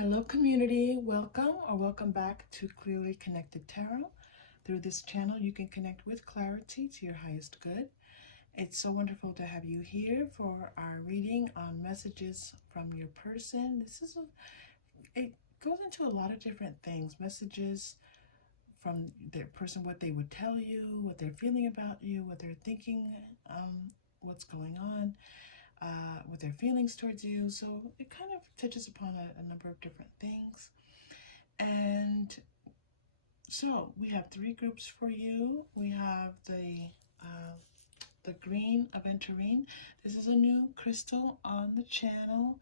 Hello community, welcome back to Clearly Connected Tarot. Through this channel you can connect with clarity to your highest good. It's so wonderful to have you here for our reading on messages from your person. It goes into a lot of different things. Messages from their person, what they would tell you, what they're feeling about you, what they're thinking, what's going on. With their feelings towards you. So it kind of touches upon a number of different things. And so we have three groups for you. We have the green Aventurine. This is a new crystal on the channel.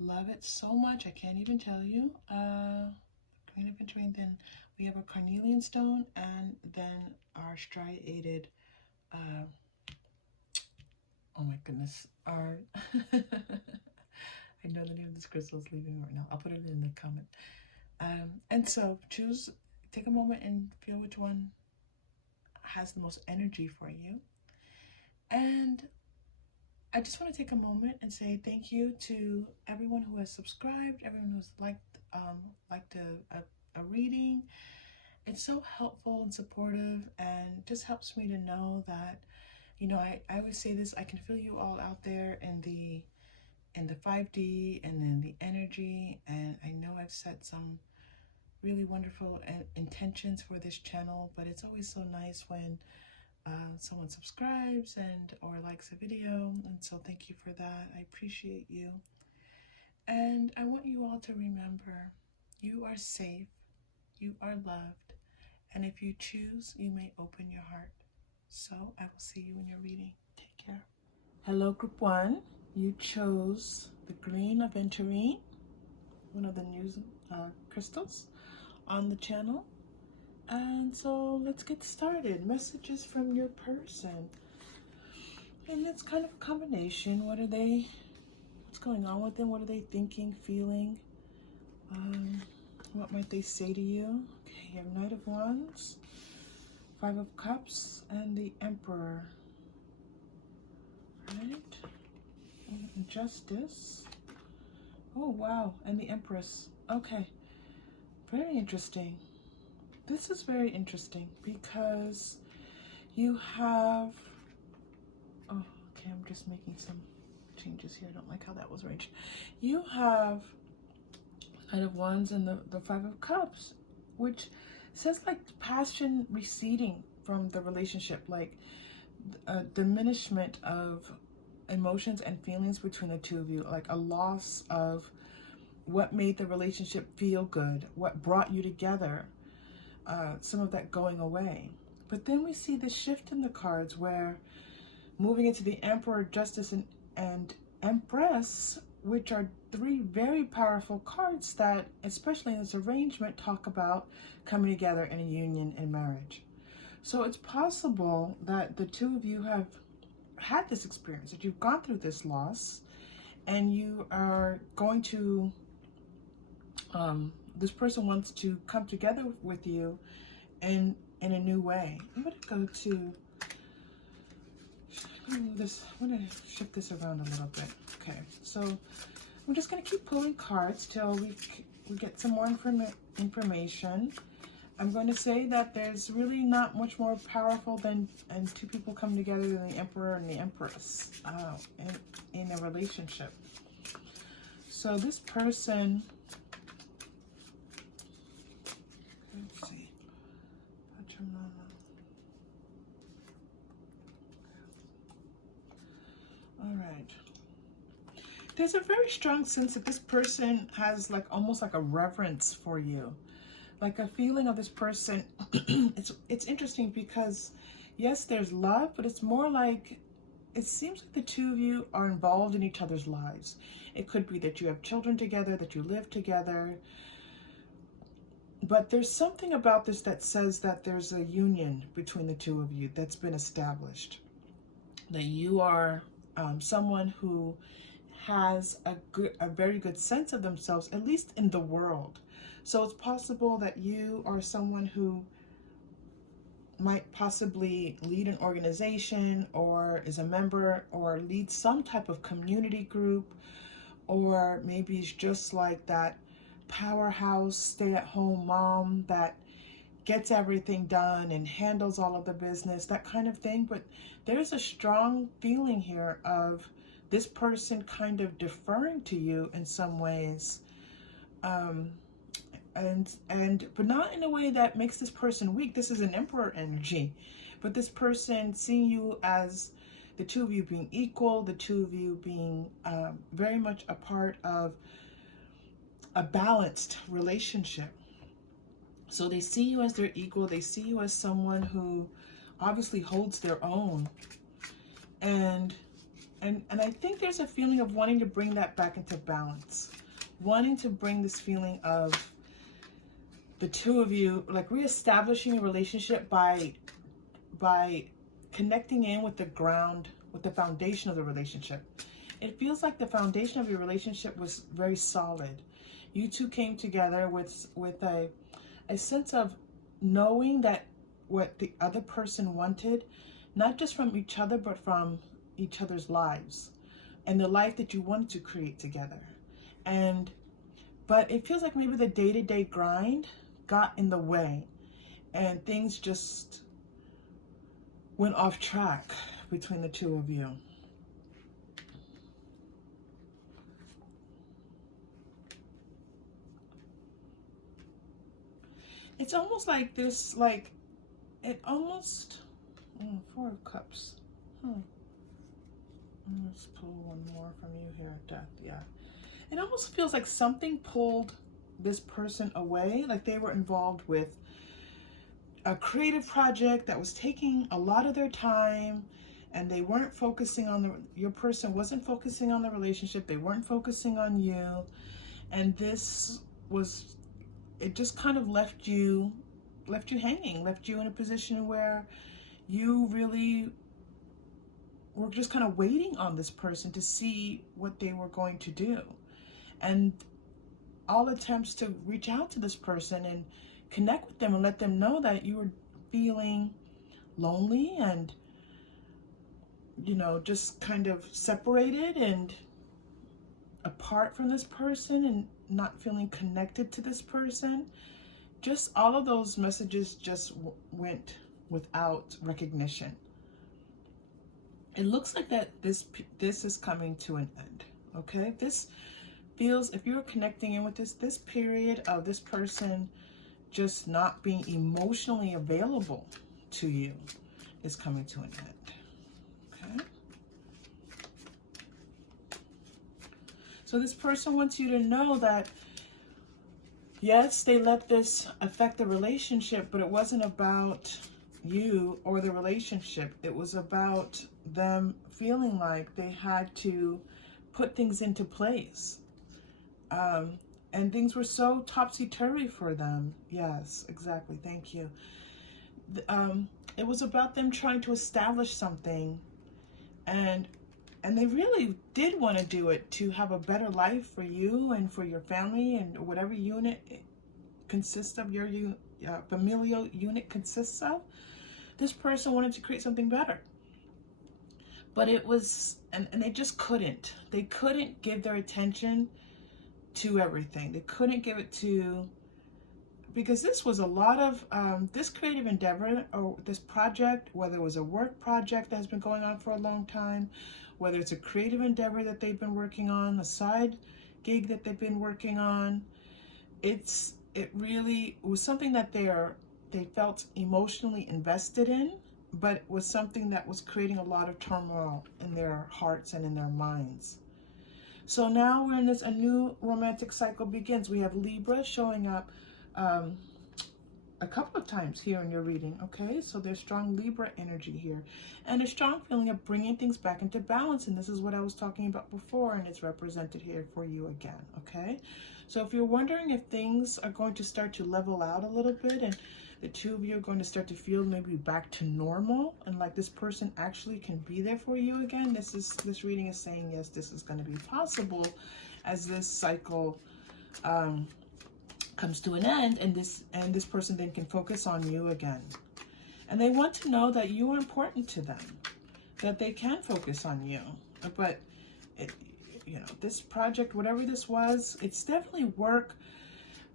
Love it so much, I can't even tell you. Green Aventurine. Then we have a Carnelian stone, and then our striated oh my goodness, our I know the name of this crystal is leaving me right now. I'll put it in the comment. And so take a moment and feel which one has the most energy for you. And I just want to take a moment and say thank you to everyone who has subscribed, everyone who's liked a reading. It's so helpful and supportive, and just helps me to know that, you know, I always say this, I can feel you all out there in the 5D and then the energy, and I know I've set some really wonderful intentions for this channel, but it's always so nice when someone subscribes or likes a video, and so thank you for that. I appreciate you, and I want you all to remember, you are safe, you are loved, and if you choose, you may open your heart. So I will see you in your reading. Take care. Hello, group one. You chose the green Aventurine, one of the new crystals on the channel. And so let's get started. Messages from your person. And it's kind of a combination. What's going on with them? What are they thinking, feeling? What might they say to you? Okay, you have Knight of Wands, Five of Cups, and the Emperor. Right? And Justice. Oh, wow. And the Empress. Okay. Very interesting. This is very interesting because you have... Oh, okay. I'm just making some changes here. I don't like how that was arranged. You have Knight of Wands and the Five of Cups, which says like passion receding from the relationship, like a diminishment of emotions and feelings between the two of you, like a loss of what made the relationship feel good, what brought you together, some of that going away. But then we see the shift in the cards where moving into the Emperor, Justice, and Empress, which are three very powerful cards that, especially in this arrangement, talk about coming together in a union and marriage. So it's possible that the two of you have had this experience, that you've gone through this loss, and you are going to, this person wants to come together with you in a new way. I'm going to go to, I'm going to shift this around a little bit. Okay, so I'm just going to keep pulling cards till we get some more information. I'm going to say that there's really not much more powerful than two people coming together than the Emperor and the Empress in a relationship. So this person, let's see, all right. There's a very strong sense that this person has like almost like a reverence for you. Like a feeling of this person. It's interesting because yes, there's love, but it's more like, it seems like the two of you are involved in each other's lives. It could be that you have children together, that you live together, but there's something about this that says that there's a union between the two of you that's been established, that you are someone who has a very good sense of themselves, at least in the world. So it's possible that you are someone who might possibly lead an organization, or is a member, or leads some type of community group, or maybe it's just like that powerhouse, stay-at-home mom that gets everything done and handles all of the business, that kind of thing. But there's a strong feeling here of this person kind of deferring to you in some ways. But not in a way that makes this person weak. This is an emperor energy. But this person seeing you as the two of you being equal, the two of you being very much a part of a balanced relationship. So they see you as their equal. They see you as someone who obviously holds their own. And I think there's a feeling of wanting to bring that back into balance. Wanting to bring this feeling of the two of you like reestablishing a relationship by connecting in with the ground, with the foundation of the relationship. It feels like the foundation of your relationship was very solid. You two came together with a sense of knowing that what the other person wanted, not just from each other, but from each other's lives and the life that you wanted to create together. But it feels like maybe the day-to-day grind got in the way and things just went off track between the two of you. It's almost like this, like, it almost, Four of Cups. Let's pull one more from you here, Death, yeah. It almost feels like something pulled this person away, like they were involved with a creative project that was taking a lot of their time, and they weren't focusing on your person wasn't focusing on the relationship, they weren't focusing on you, and it just kind of left you hanging, left you in a position where you really were just kind of waiting on this person to see what they were going to do. And all attempts to reach out to this person and connect with them and let them know that you were feeling lonely and, you know, just kind of separated and apart from this person and not feeling connected to this person. Just all of those messages just went without recognition. It looks like that this is coming to an end, okay? This feels, if you're connecting in with this period of this person just not being emotionally available to you is coming to an end, okay? So this person wants you to know that, yes, they let this affect the relationship, but it wasn't about you or the relationship. It was about them feeling like they had to put things into place. And things were so topsy-turvy for them. Yes, exactly. Thank you. It was about them trying to establish something, and they really did want to do it to have a better life for you and for your family and whatever unit it consists of, your familial unit consists of. This person wanted to create something better. But it was, and they just couldn't. They couldn't give their attention to everything. They couldn't give it to, because this was a lot of, this creative endeavor or this project, whether it was a work project that has been going on for a long time, whether it's a creative endeavor that they've been working on, a side gig that they've been working on, it really was something that they felt emotionally invested in, but it was something that was creating a lot of turmoil in their hearts and in their minds. So now we're in this, a new romantic cycle begins. We have Libra showing up a couple of times here in your reading, okay? So there's strong Libra energy here and a strong feeling of bringing things back into balance. And this is what I was talking about before, and it's represented here for you again, okay? So if you're wondering if things are going to start to level out a little bit and the two of you are going to start to feel maybe back to normal and like this person actually can be there for you again, this reading is saying, yes, this is going to be possible as this cycle comes to an end, and this person then can focus on you again. And they want to know that you are important to them, that they can focus on you. But this project, whatever this was, it's definitely work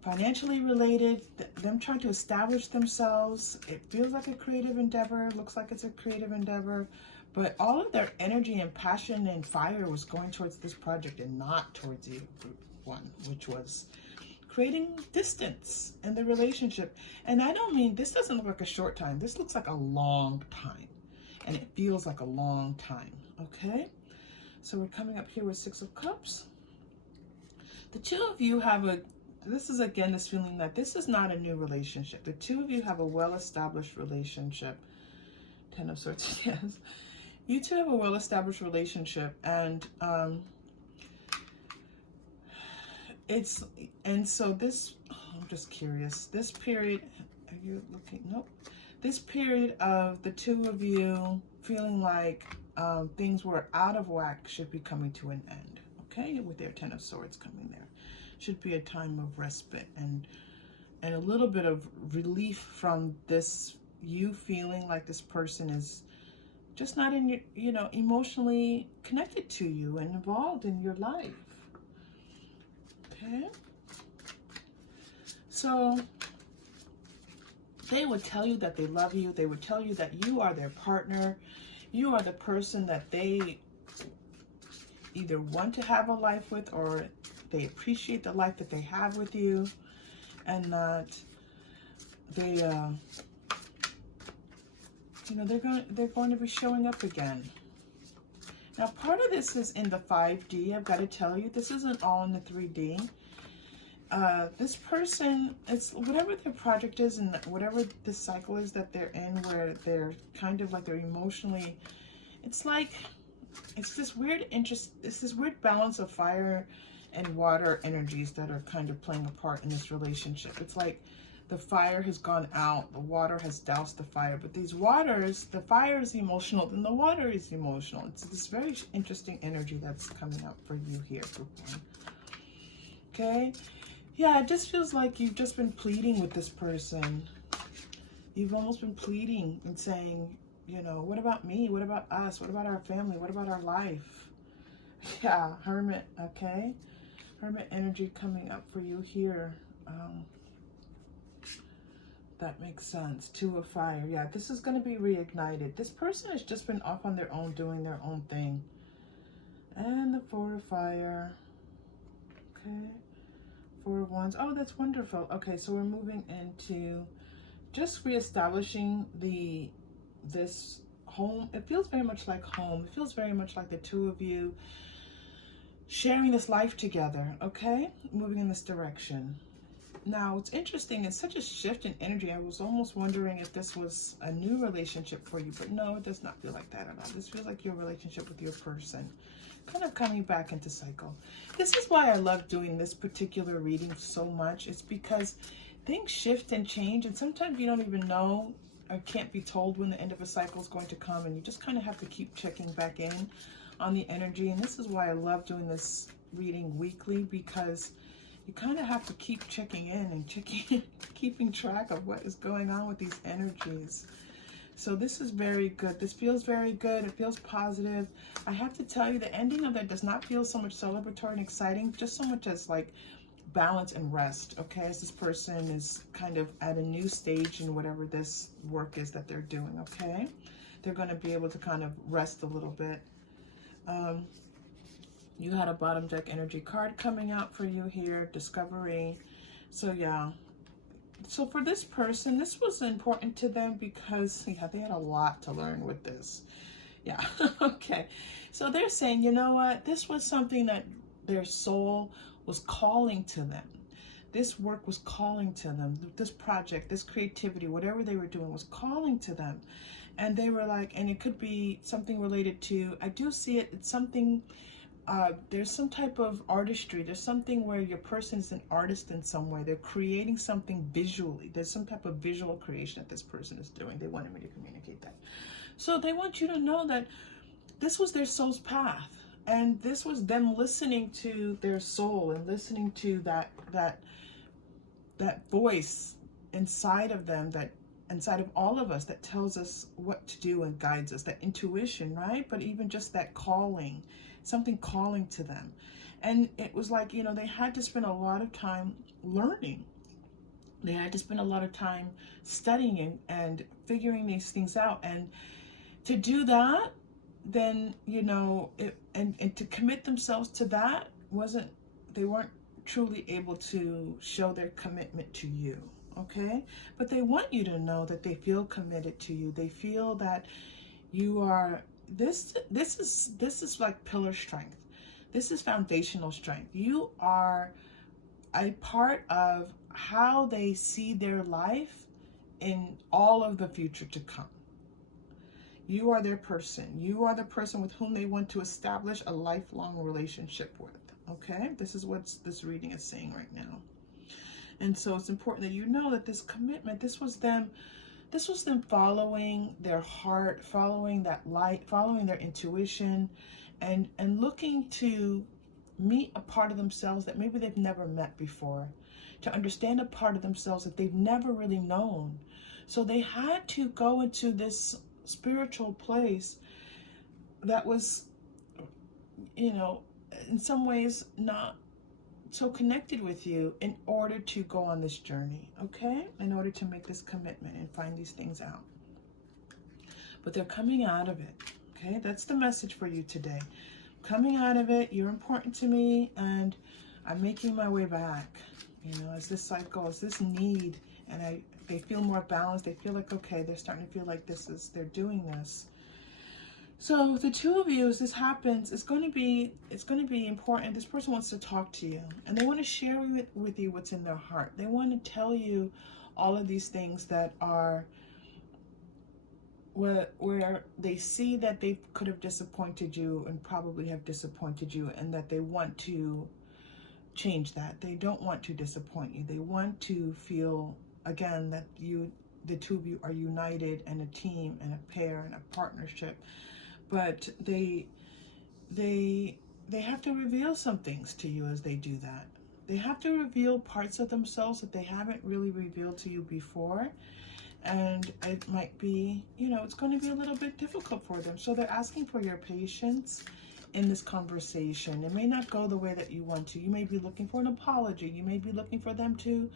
financially related, them trying to establish themselves. It feels like a creative endeavor, looks like it's a creative endeavor, but all of their energy and passion and fire was going towards this project and not towards you, group one, which was creating distance in the relationship. And I don't mean, this doesn't look like a short time. This looks like a long time. And it feels like a long time, okay? So we're coming up here with Six of Cups. The two of you have this is again this feeling that this is not a new relationship. The two of you have a well-established relationship. Ten of Swords, yes. You two have a well-established relationship, and so this, I'm just curious, this period, are you looking, nope. This period of the two of you feeling like things were out of whack should be coming to an end, okay? With their Ten of Swords coming there. Should be a time of respite and a little bit of relief from this, you feeling like this person is just not in your, you know, emotionally connected to you and involved in your life. Okay. So they would tell you that they love you. They would tell you that you are their partner. You are the person that they either want to have a life with, or they appreciate the life that they have with you, and that they, you know, they're going to be showing up again. Now, part of this is in the 5D. I've got to tell you, this isn't all in the 3D. This person, it's whatever their project is and whatever the cycle is that they're in, where they're kind of like they're emotionally, it's like, it's this weird it's this weird balance of fire and water energies that are kind of playing a part in this relationship. It's like the fire has gone out, the water has doused the fire, but these waters, the fire is emotional and the water is emotional. It's this very interesting energy that's coming up for you here, group one. Okay? Yeah, it just feels like you've just been pleading with this person. You've almost been pleading and saying, you know, what about me? What about us? What about our family? What about our life? Yeah, Hermit, okay? Hermit energy coming up for you here. That makes sense. Two of Fire. Yeah, this is going to be reignited. This person has just been off on their own, doing their own thing. And the Four of Fire. Okay. Four of Wands. Oh, that's wonderful. Okay, so we're moving into just reestablishing this home. It feels very much like home. It feels very much like the two of you sharing this life together, okay? Moving in this direction. Now, it's interesting, it's such a shift in energy. I was almost wondering if this was a new relationship for you, but no, it does not feel like that at all. This feels like your relationship with your person, kind of coming back into cycle. This is why I love doing this particular reading so much. It's because things shift and change, and sometimes you don't even know or can't be told when the end of a cycle is going to come, and you just kind of have to keep checking back in on the energy. And this is why I love doing this reading weekly, because you kind of have to keep checking in and keeping track of what is going on with these energies. So this is very good. This feels very good. It feels positive. I have to tell you, the ending of that does not feel so much celebratory and exciting, just so much as like balance and rest, okay? As this person is kind of at a new stage in whatever this work is that they're doing, okay? They're going to be able to kind of rest a little bit. You had a bottom deck energy card coming out for you here, discovery. So yeah, so for this person, this was important to them because, yeah, they had a lot to learn with this. Yeah, okay. So they're saying, you know what, this was something that their soul was calling to them. This work was calling to them. This project, this creativity, whatever they were doing was calling to them. And they were like, and it could be something related to, I do see it, it's something, there's some type of artistry. There's something where your person is an artist in some way. They're creating something visually. There's some type of visual creation that this person is doing. They wanted me to communicate that. So they want you to know that this was their soul's path. And this was them listening to their soul and listening to that voice inside of them, that inside of all of us, that tells us what to do and guides us, that intuition, right? But even just that calling, something calling to them. And it was like, you know, they had to spend a lot of time learning They had to spend a lot of time studying and figuring these things out. And to do that, then, you know, and to commit themselves to that they weren't truly able to show their commitment to you. Okay? But they want you to know that they feel committed to you. They feel that you are, this is like pillar strength. This is foundational strength. You are a part of how they see their life in all of the future to come. You are their person. You are the person with whom they want to establish a lifelong relationship with. Okay? This is what this reading is saying right now. And so it's important that you know that this commitment, this was them following their heart, following that light, following their intuition, and looking to meet a part of themselves that maybe they've never met before, to understand a part of themselves that they've never really known. So they had to go into this spiritual place that was, you know, in some ways not so connected with you in order to go on this journey, okay? In order to make this commitment and find these things out. But they're coming out of it, okay? That's the message for you today. Coming out of it, you're important to me, and I'm making my way back, you know, as this cycle, as this need, and they feel more balanced. They feel like, okay, they're starting to feel like they're doing this. So the two of you, as this happens, it's going to be important. This person wants to talk to you, and they want to share with you what's in their heart. They want to tell you all of these things that are where they see that they could have disappointed you and probably have disappointed you, and that they want to change that. They don't want to disappoint you. They want to feel, again, that the two of you are united and a team and a pair and a partnership. But they have to reveal some things to you as they do that. They have to reveal parts of themselves that they haven't really revealed to you before. And it might be, you know, it's going to be a little bit difficult for them. So they're asking for your patience in this conversation. It may not go the way that you want to. You may be looking for an apology. You may be looking for them to,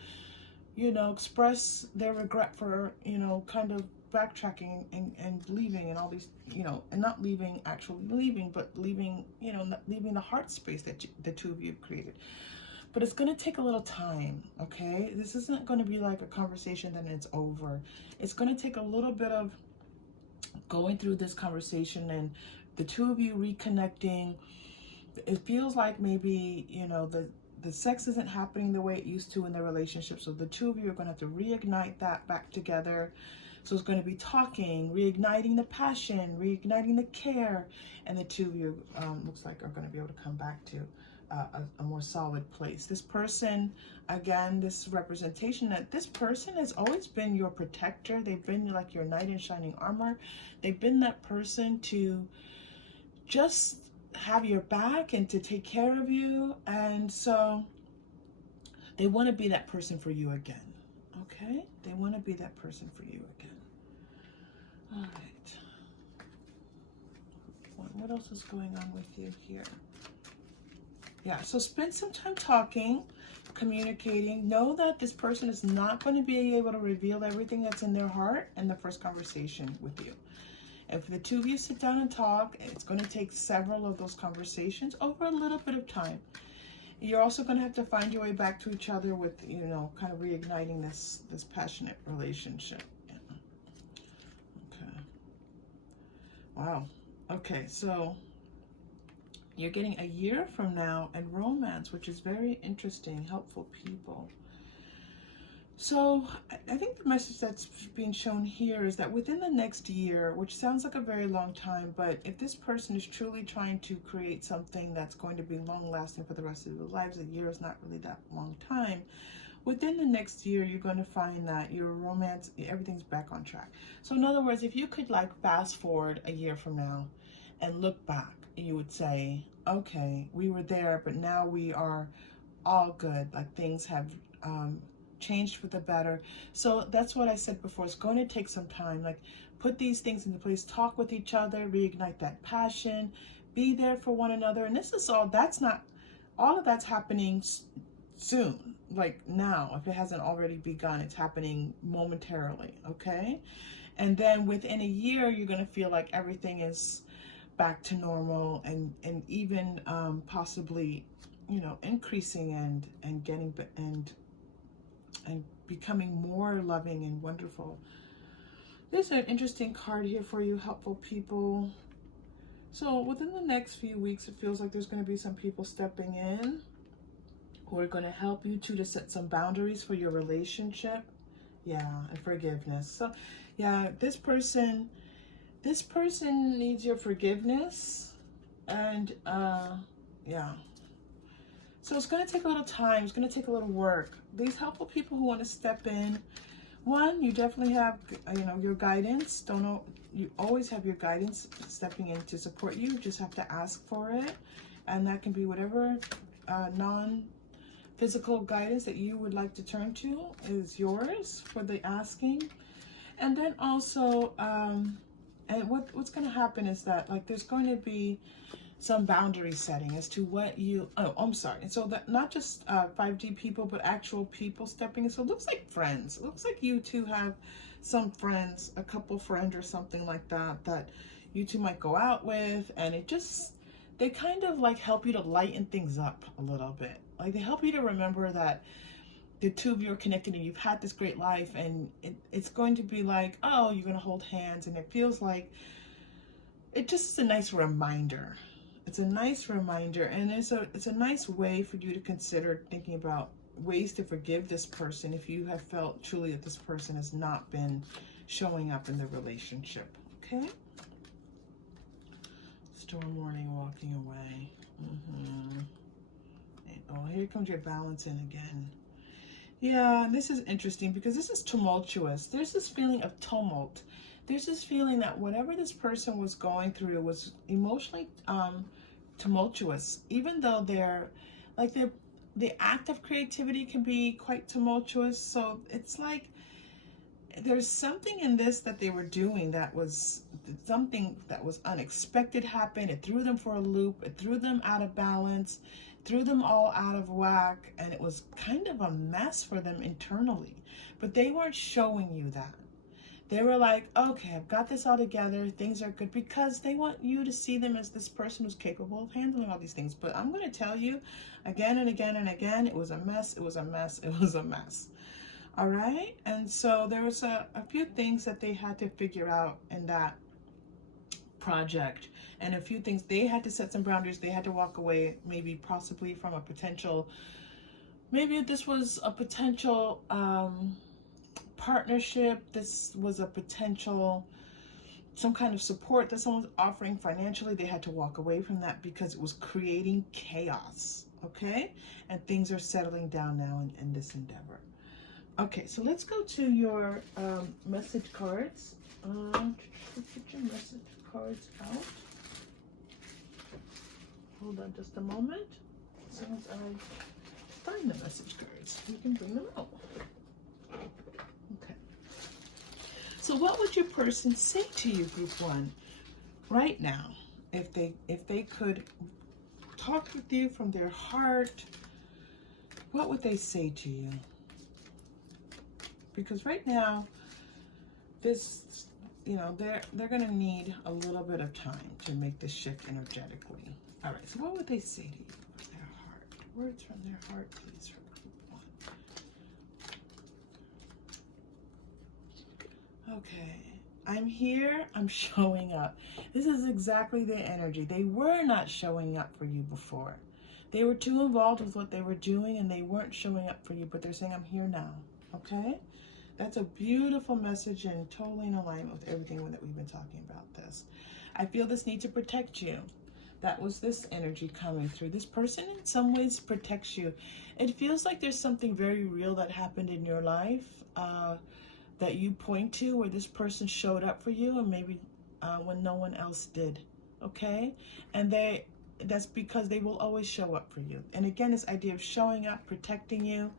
you know, express their regret for, you know, kind of backtracking and leaving and all these, you know, and not leaving, actually leaving, but leaving, you know, not leaving the heart space that the two of you have created. But it's going to take a little time, okay? This isn't going to be like a conversation then it's over. It's going to take a little bit of going through this conversation and the two of you reconnecting. It feels like maybe, you know, the sex isn't happening the way it used to in their relationship. So the two of you are going to have to reignite that back together. So it's going to be talking, reigniting the passion, reigniting the care. And the two of you, looks like, are going to be able to come back to a more solid place. This person, again, this representation that this person has always been your protector. They've been like your knight in shining armor. They've been that person to just have your back and to take care of you. And so they want to be that person for you again. Okay? They want to be that person for you again. All right. What else is going on with you here? Yeah, so spend some time talking, communicating. Know that this person is not going to be able to reveal everything that's in their heart in the first conversation with you. If the two of you sit down and talk, it's going to take several of those conversations over a little bit of time. You're also going to have to find your way back to each other with, you know, kind of reigniting this passionate relationship. Yeah. Okay. Wow. Okay, so you're getting a year from now and romance, which is very interesting, helpful people. So I think the message that's being shown here is that within the next year, which sounds like a very long time, but if this person is truly trying to create something that's going to be long lasting for the rest of their lives, a year is not really that long time. Within the next year, you're going to find that your romance, everything's back on track. So in other words, if you could like fast forward a year from now and look back, you would say, okay, we were there, but now we are all good. Like things have changed for the better. So that's what I said before. It's going to take some time. Like put these things into place, talk with each other, reignite that passion, be there for one another. And this is all, that's not, all of that's happening soon, like now. If it hasn't already begun, it's happening momentarily, okay? And then within a year, you're going to feel like everything is back to normal, and even possibly, you know, increasing and getting and becoming more loving and wonderful. There's an interesting card here for you, helpful people. So within the next few weeks, it feels like there's going to be some people stepping in who are going to help you to set some boundaries for your relationship. Yeah, and forgiveness. So yeah, this person needs your forgiveness. And yeah, so it's going to take a little time. It's going to take a little work. These helpful people who want to step in, one, you definitely have, you know, your guidance. Don't know, you always have your guidance stepping in to support you. You just have to ask for it, and that can be whatever non-physical guidance that you would like to turn to is yours for the asking. And then also, and what's going to happen is that, like, there's going to be some boundary setting as to what you, oh, I'm sorry. And so that not just 5D people, but actual people stepping in. So it looks like friends. It looks like you two have some friends, a couple friend or something like that, that you two might go out with. And it just, they kind of like help you to lighten things up a little bit. Like they help you to remember that the two of you are connected and you've had this great life, and it's going to be like, oh, you're going to hold hands, and it feels like it just is a nice reminder. It's a nice reminder, and it's a nice way for you to consider thinking about ways to forgive this person if you have felt truly that this person has not been showing up in the relationship. Okay? Storm warning, walking away. Oh, here comes your balancing again. Yeah, this is interesting because this is tumultuous. There's this feeling of tumult. There's this feeling that whatever this person was going through was emotionally tumultuous. Even though the act of creativity can be quite tumultuous. So it's like there's something in this that they were doing that was something that was unexpected happened. It threw them for a loop. It threw them out of balance, threw them all out of whack, and it was kind of a mess for them internally. But they weren't showing you that. They were like, okay, I've got this all together. Things are good, because they want you to see them as this person who's capable of handling all these things. But I'm going to tell you again and again and again, it was a mess. It was a mess. It was a mess. All right. And so there was a few things that they had to figure out in that project, and a few things they had to set some boundaries. They had to walk away, maybe possibly from a potential, maybe this was a potential partnership. This was a potential, some kind of support that someone's offering financially. They had to walk away from that because it was creating chaos. Okay. And things are settling down now in this endeavor. Okay, so let's go to your message cards. Get your message cards out. Hold on just a moment. As soon as I find the message cards, you can bring them out. Okay. So what would your person say to you, Group 1, right now? If they could talk with you from their heart, what would they say to you? Because right now, this, you know, they're going to need a little bit of time to make this shift energetically. All right, so what would they say to you from their heart? Words from their heart, please, from Group 1. Okay, I'm here, I'm showing up. This is exactly their energy. They were not showing up for you before. They were too involved with what they were doing, and they weren't showing up for you, but they're saying, I'm here now, okay? That's a beautiful message and totally in alignment with everything that we've been talking about this. I feel this need to protect you. That was this energy coming through. This person in some ways protects you. It feels like there's something very real that happened in your life that you point to, where this person showed up for you, and maybe when no one else did, okay? And that's because they will always show up for you. And again, this idea of showing up, protecting you,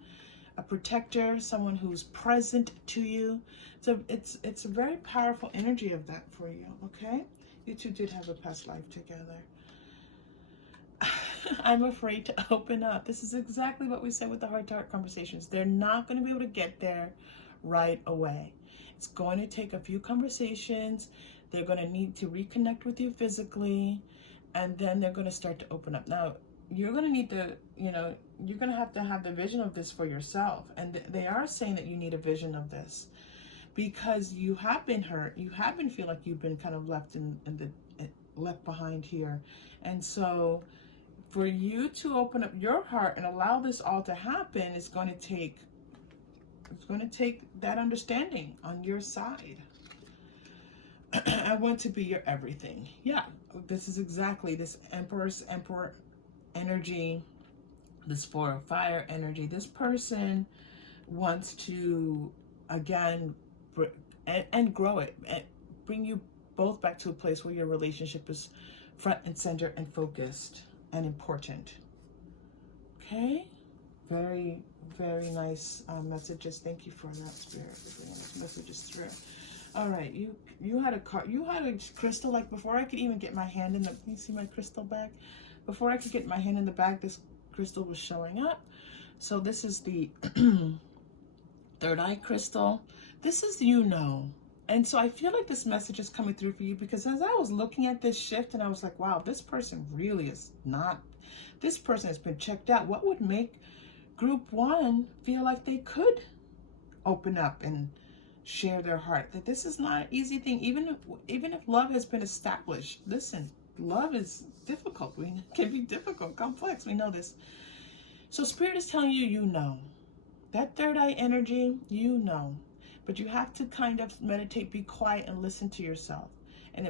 a protector, someone who's present to you. So it's a very powerful energy of that for you, okay? You two did have a past life together. I'm afraid to open up. This is exactly what we said with the heart-to-heart conversations. They're not going to be able to get there right away. It's going to take a few conversations. They're going to need to reconnect with you physically, and then they're going to start to open up. Now, you're going to need to, you're going to have the vision of this for yourself. And they are saying that you need a vision of this because you have been hurt. You have been feeling like you've been kind of left left behind here. And so for you to open up your heart and allow this all to happen is going to take that understanding on your side. I want to be your everything. Yeah, this is exactly this emperor energy, this 4 of fire energy. This person wants to, again, and grow it, and bring you both back to a place where your relationship is front and center and focused and important. Okay? Very, very nice messages. Thank you for that, Spirit, for bringing those messages through. All right, you had a crystal. Like before I could even get my hand in the, can you see my crystal bag? Before I could get my hand in the bag, this crystal was showing up. So this is the third eye crystal. This is and so I feel like this message is coming through for you because as I was looking at this shift and I was like, wow, this person really is not. This person has been checked out. What would make Group 1 feel like they could open up and share their heart? That this is not an easy thing, even if love has been established. Listen, love is difficult. It can be difficult, complex. We know this. So Spirit is telling you, that third eye energy, but you have to kind of meditate, be quiet, and listen to yourself. And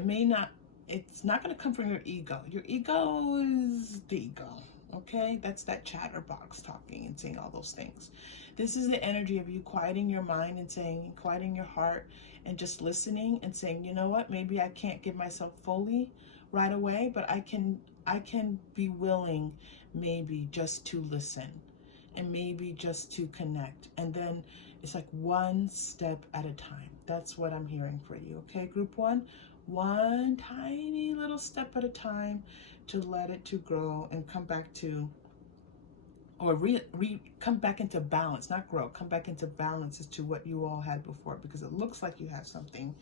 it's not going to come from your ego. Your ego is the ego. Okay, that's that chatterbox talking and saying all those things. This is the energy of you quieting your mind and quieting your heart and just listening and saying, you know what, maybe I can't give myself fully right away, but I can be willing maybe just to listen and maybe just to connect. And then it's like one step at a time. That's what I'm hearing for you. Okay, Group 1, one tiny little step at a time to let it to grow and come back to, or come back into balance, not grow, come back into balance as to what you all had before, because it looks like you have something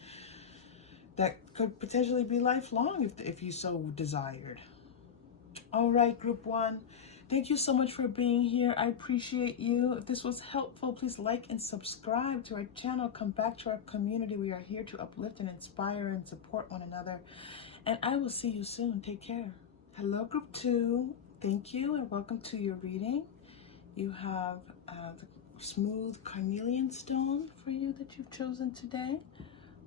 that could potentially be lifelong if you so desired. All right, Group 1, thank you so much for being here. I appreciate you. If this was helpful, please like and subscribe to our channel. Come back to our community. We are here to uplift and inspire and support one another. And I will see you soon. Take care. Hello, Group 2. Thank you and welcome to your reading. You have the smooth carnelian stone for you that you've chosen today.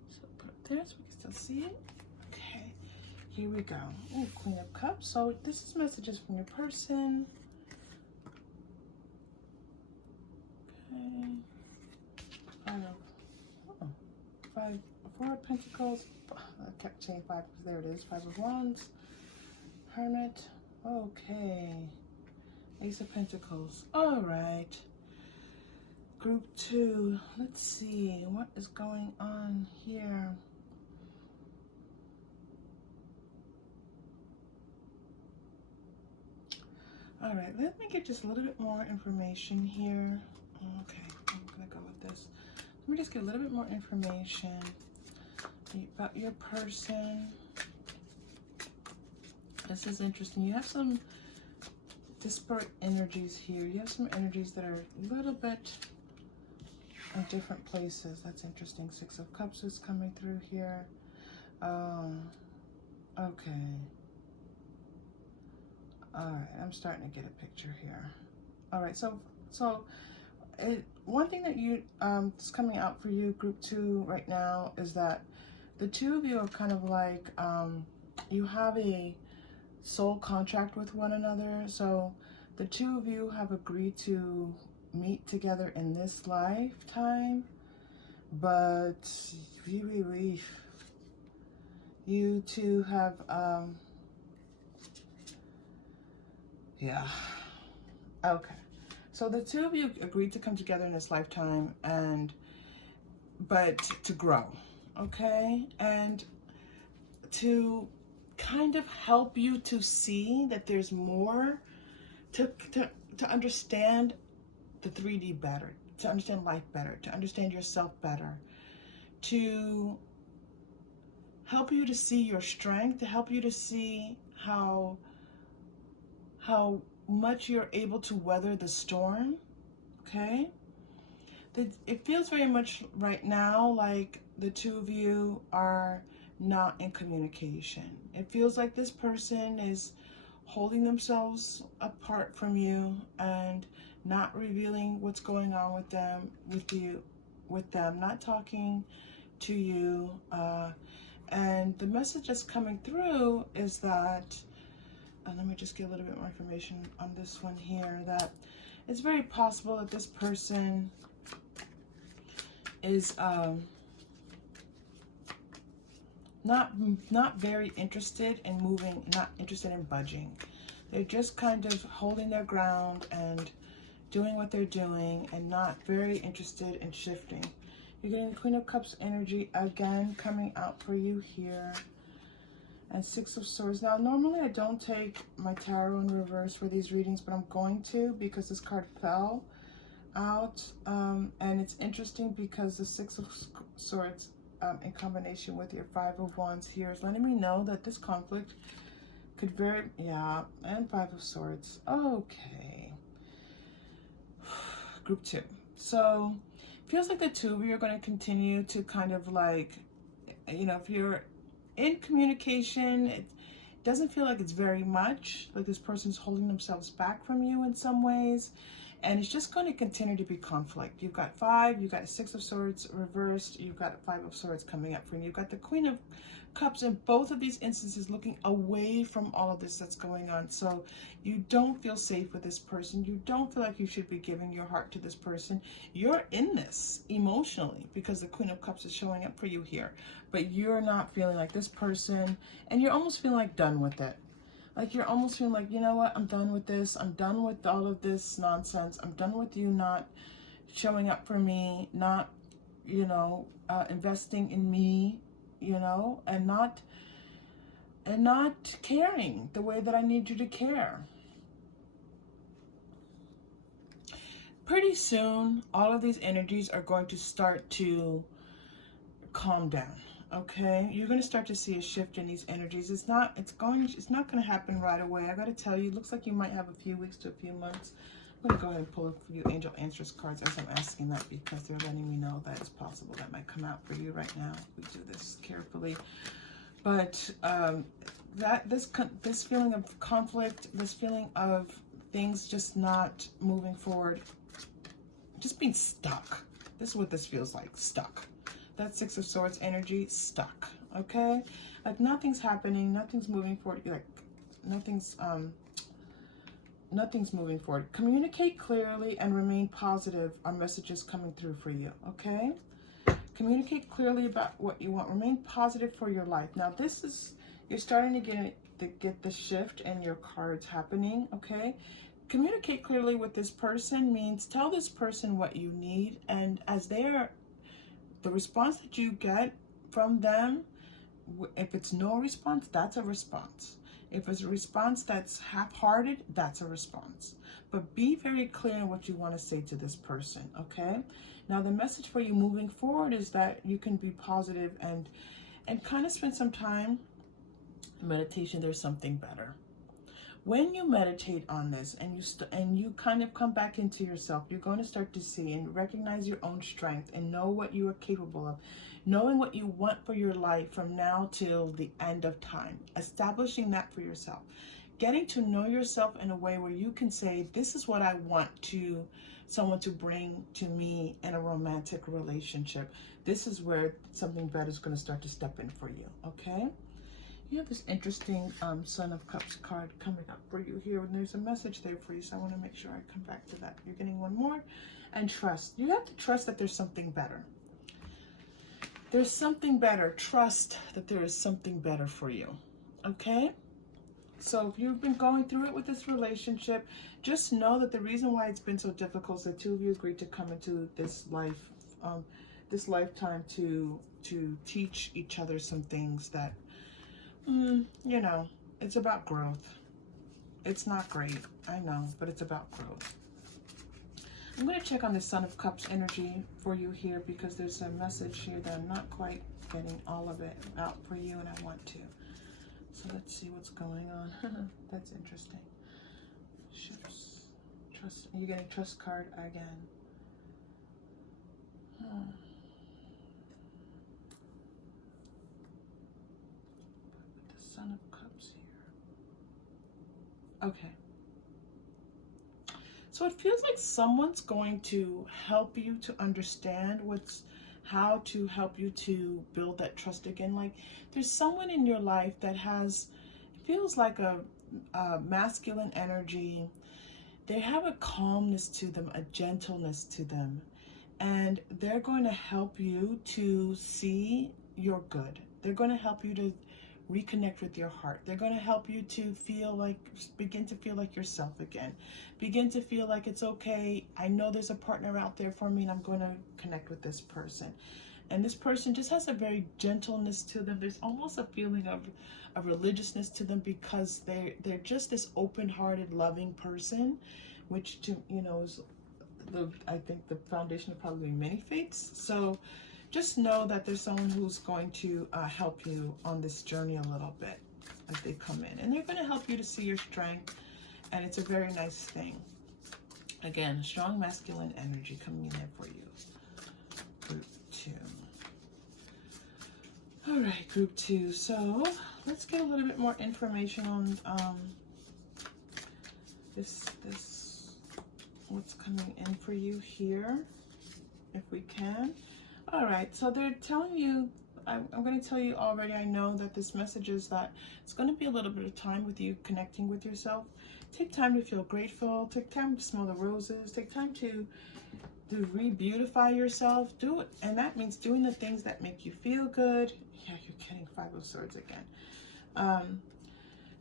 So put it there so we can still see it. Okay, here we go. Ooh, Queen of Cups. So this is messages from your person. Okay. 4 of Pentacles. I kept saying 5 because there it is. 5 of Wands. Hermit. Okay. Ace of Pentacles. All right. Group 2. Let's see. What is going on here? All right. Let me get just a little bit more information here. Okay. I'm going to go with this. Let me just get a little bit more information about your person. This is interesting. You have some disparate energies here. You have some energies that are a little bit in different places. That's interesting. 6 of Cups is coming through here. Okay. All right. I'm starting to get a picture here. All right. So one thing that is coming out for you, Group 2, right now is that the two of you are kind of like you have a soul contract with one another. So the two of you have agreed to meet together in this lifetime, but you two have yeah, okay. So the two of you agreed to come together in this lifetime but to grow, okay, and to kind of help you to see that there's more to understand the 3D better, to understand life better, to understand yourself better, to help you to see your strength, to help you to see how much you're able to weather the storm, okay? It feels very much right now like the two of you are not in communication. It feels like this person is holding themselves apart from you and not revealing what's going on with them, not talking to you. And the message that's coming through is that, let me just get a little bit more information on this one here, that it's very possible that this person is not very interested in moving, not interested in budging. They're just kind of holding their ground and doing what they're doing and not very interested in shifting. You're getting the Queen of Cups energy again coming out for you here. And Six of Swords. Now, normally I don't take my tarot in reverse for these readings, but I'm going to because this card fell out. And it's interesting because the Six of Swords in combination with your Five of Wands here is letting me know that this conflict could and Five of Swords. Okay. Group 2. So, feels like the two of you are going to continue to kind of like, if you're in communication, it doesn't feel like it's very much, like this person's holding themselves back from you in some ways, and it's just going to continue to be conflict. You've got 5, you've got a 6 of Swords reversed, you've got a 5 of Swords coming up for you, you've got the Queen of Cups in both of these instances looking away from all of this that's going on. So you don't feel safe with this person. You don't feel like you should be giving your heart to this person. You're in this emotionally because the Queen of Cups is showing up for you here, but you're not feeling like this person, and you're almost feeling like done with it. Like you're almost feeling like, you know what, I'm done with this. I'm done with all of this nonsense. I'm done with you not showing up for me, not, investing in me, and not caring the way that I need you to care. Pretty soon, all of these energies are going to start to calm down. Okay, you're going to start to see a shift in these energies. It's not going to happen right away. I got to tell you, it looks like you might have a few weeks to a few months. I'm going to go ahead and pull a few Angel Answers cards as I'm asking that, because they're letting me know that it's possible that might come out for you right now. We do this carefully. But this feeling of conflict, this feeling of things just not moving forward, just being stuck. This is what this feels like, stuck. That 6 of Swords energy, stuck, okay? Like nothing's happening, nothing's moving forward, like nothing's moving forward. Communicate clearly and remain positive are messages coming through for you, okay? Communicate clearly about what you want. Remain positive for your life. Now this is, you're starting to get the shift in your cards happening, okay? Communicate clearly with this person means tell this person what you need, and as the response that you get from them, if it's no response, that's a response. If it's a response that's half-hearted, that's a response. But be very clear on what you want to say to this person, okay? Now, the message for you moving forward is that you can be positive and kind of spend some time in meditation. There's something better. When you meditate on this and you kind of come back into yourself, you're going to start to see and recognize your own strength and know what you are capable of, knowing what you want for your life from now till the end of time, establishing that for yourself, getting to know yourself in a way where you can say, this is what I want someone to bring to me in a romantic relationship. This is where something better is going to start to step in for you, okay? You have this interesting Son of Cups card coming up for you here, and there's a message there for you, so I want to make sure I come back to that. You're getting one more. And trust. You have to trust that there's something better. There's something better. Trust that there is something better for you, okay? So if you've been going through it with this relationship, just know that the reason why it's been so difficult is the two of you agreed to come into this lifetime to teach each other some things that You know, it's about growth. It's not great, I know, but it's about growth. I'm going to check on the Son of Cups energy for you here, because there's a message here that I'm not quite getting all of it out for you, and I want to. So let's see what's going on. That's interesting. Ships. Trust. You're getting trust card again. The Son of Cups here. Okay. So it feels like someone's going to help you to understand how to help you to build that trust again. Like there's someone in your life that feels like a masculine energy. They have a calmness to them, a gentleness to them, and they're going to help you to see your good. They're going to help you to reconnect with your heart. They're going to help you to begin to feel like yourself again. Begin to feel like it's okay. I know there's a partner out there for me, and I'm going to connect with this person. And this person just has a very gentleness to them. There's almost a feeling of a religiousness to them, because they're just this open-hearted, loving person, which is I think the foundation of probably many faiths. So just know that there's someone who's going to help you on this journey a little bit as they come in. And they're going to help you to see your strength. And it's a very nice thing. Again, strong masculine energy coming in there for you. Group 2. All right, group 2. So let's get a little bit more information on this what's coming in for you here, if we can. All right, so they're telling you, I'm going to tell you already, I know that this message is that it's going to be a little bit of time with you connecting with yourself. Take time to feel grateful. Take time to smell the roses. Take time to re-beautify yourself. Do it, and that means doing the things that make you feel good. Yeah, you're getting 5 of Swords again.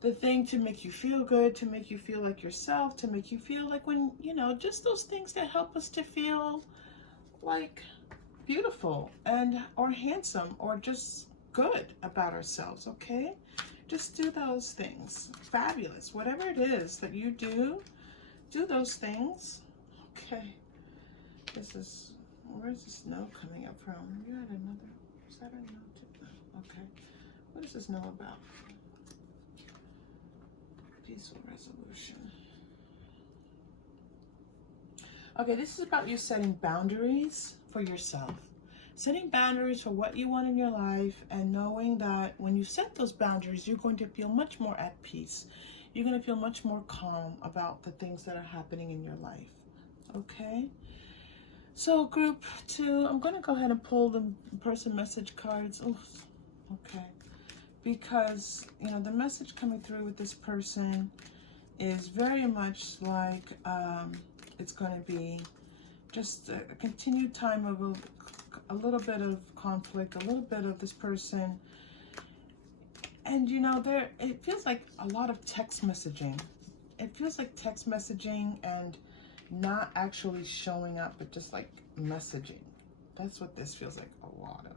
The thing to make you feel good, to make you feel like yourself, to make you feel like when, just those things that help us to feel like beautiful or handsome or just good about ourselves, okay? Just do those things. Fabulous. Whatever it is that you do those things. Okay. Where's this no coming up from? You had another, is that a no too? Okay. What does this know about? Peaceful resolution. Okay, this is about you setting boundaries for yourself. Setting boundaries for what you want in your life, and knowing that when you set those boundaries, you're going to feel much more at peace. You're going to feel much more calm about the things that are happening in your life. Okay? So group 2, I'm going to go ahead and pull the person message cards. Oh, okay. Because, the message coming through with this person is very much like it's going to be just a continued time of a little bit of conflict, a little bit of this person. And, it feels like a lot of text messaging. It feels like text messaging and not actually showing up, but just like messaging. That's what this feels like a lot of.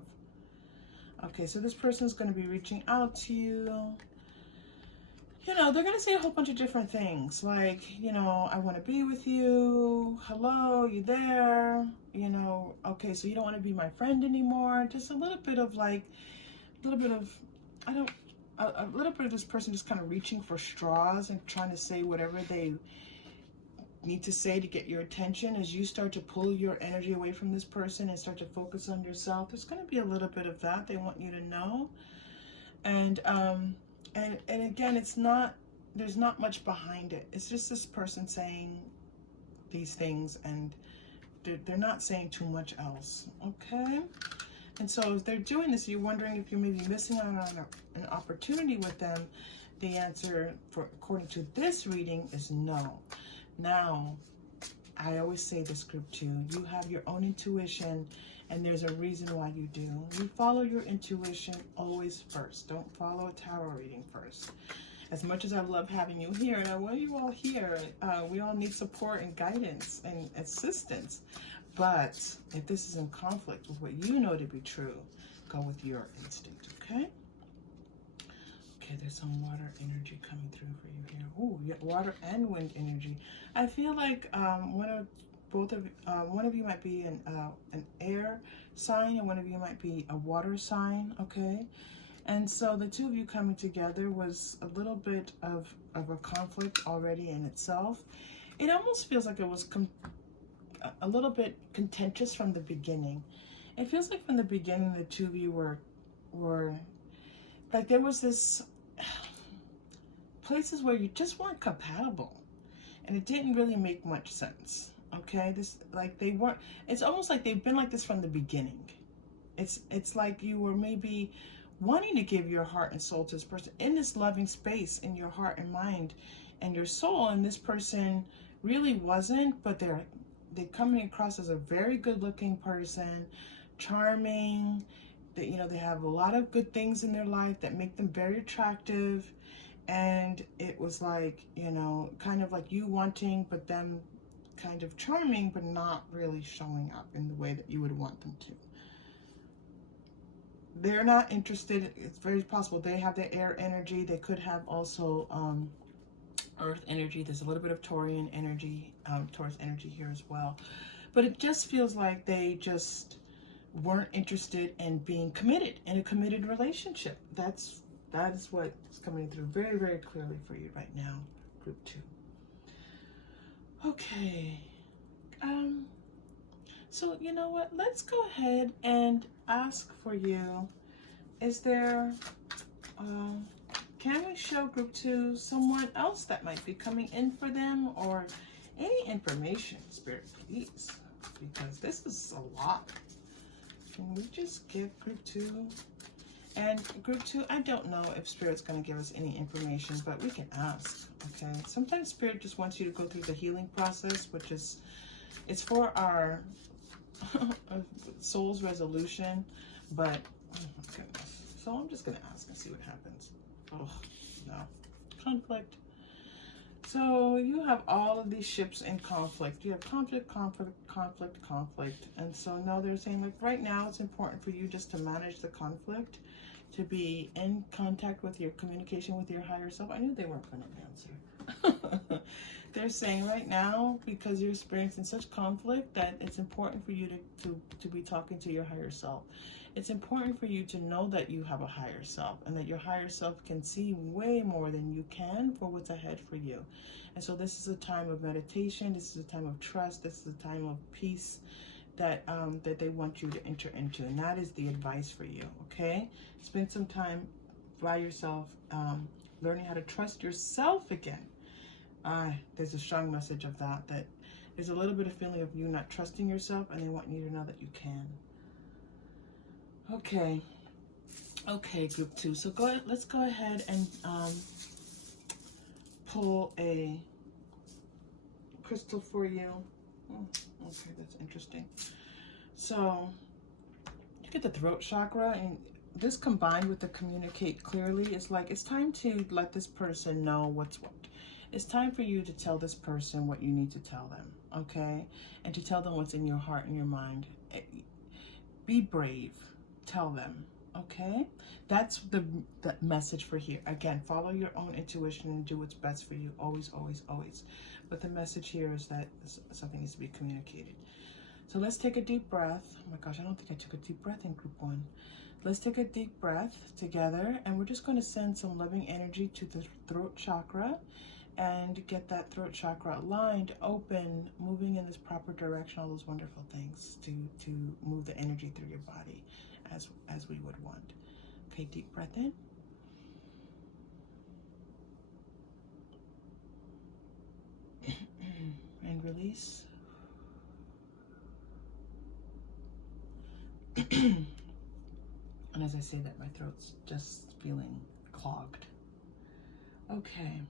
Okay, so this person's going to be reaching out to you. They're going to say a whole bunch of different things. Like, I want to be with you. Hello, you there? Okay, so you don't want to be my friend anymore. Just a little bit of this person just kind of reaching for straws and trying to say whatever they need to say to get your attention. As you start to pull your energy away from this person and start to focus on yourself, there's going to be a little bit of that. They want you to know. And again, there's not much behind it. It's just this person saying these things, and they're not saying too much else. Okay? And so if they're doing this, you're wondering if you may be missing out on an opportunity with them. The answer, according to this reading, is no. Now, I always say this, group 2, you have your own intuition, and there's a reason why you do. You follow your intuition always first. Don't follow a tarot reading first. As much as I love having you here, and I want you all here, we all need support and guidance and assistance. But if this is in conflict with what you know to be true, go with your instinct, okay? Okay, there's some water energy coming through for you here. Ooh, yeah, water and wind energy. I feel like one of you might be an air sign, and one of you might be a water sign. Okay, and so the two of you coming together was a little bit of a conflict already in itself. It almost feels like it was a little bit contentious from the beginning. It feels like from the beginning the two of you were like there was this places where you just weren't compatible, and it didn't really make much sense. Okay, this like they weren't. It's almost like they've been like this from the beginning. It's like you were maybe wanting to give your heart and soul to this person in this loving space in your heart and mind and your soul, and this person really wasn't, but they're coming across as a very good looking person, charming. That, you know, they have a lot of good things in their life that make them very attractive, and it was like, you know, kind of like you wanting but them kind of charming but not really showing up in the way that you would want them to. They're not interested. It's very possible they have the air energy. They could have also earth energy. There's a little bit of Taurian energy, Taurus energy here as well. But it just feels like they just weren't interested in being committed in a committed relationship. That is what is coming through very, very clearly for you right now, group 2. Okay. So you know what? Let's go ahead and ask for you. Is there, can we show group 2 someone else that might be coming in for them, or any information, Spirit, please? Because this is a lot. Can we just give group 2? And group 2, I don't know if Spirit's going to give us any information, but we can ask, okay? Sometimes Spirit just wants you to go through the healing process, which is, it's for our soul's resolution, but, oh my goodness. So I'm just going to ask and see what happens. Oh, no. Conflict. So you have all of these ships in conflict. You have conflict, conflict, conflict, conflict. And so now they're saying, like, right now it's important for you just to manage the conflict, to be in contact with your communication with your higher self. I knew they weren't going to answer. They're saying right now, because you're experiencing such conflict, that it's important for you to be talking to your higher self. It's important for you to know that you have a higher self, and that your higher self can see way more than you can for what's ahead for you. And so this is a time of meditation. This is a time of trust. This is a time of peace that that they want you to enter into. And that is the advice for you, okay? Spend some time by yourself, learning how to trust yourself again. There's a strong message of that there's a little bit of feeling of you not trusting yourself, and they want you to know that you can. Okay, group 2. So let's go ahead and pull a crystal for you. Okay, that's interesting. So you get the throat chakra, and this combined with the communicate clearly is like, it's time to let this person know what's what. It's time for you to tell this person what you need to tell them, okay? And to tell them what's in your heart and your mind. Be brave. Tell them, okay? That's the message for here. Again, follow your own intuition and do what's best for you. Always, always, always. But the message here is that something needs to be communicated. So let's take a deep breath. Oh my gosh, I don't think I took a deep breath in group 1. Let's take a deep breath together, and we're just going to send some loving energy to the throat chakra and get that throat chakra aligned, open, moving in this proper direction, all those wonderful things to move the energy through your body as we would want. Okay, deep breath in. And release. And as I say that, my throat's just feeling clogged. Okay.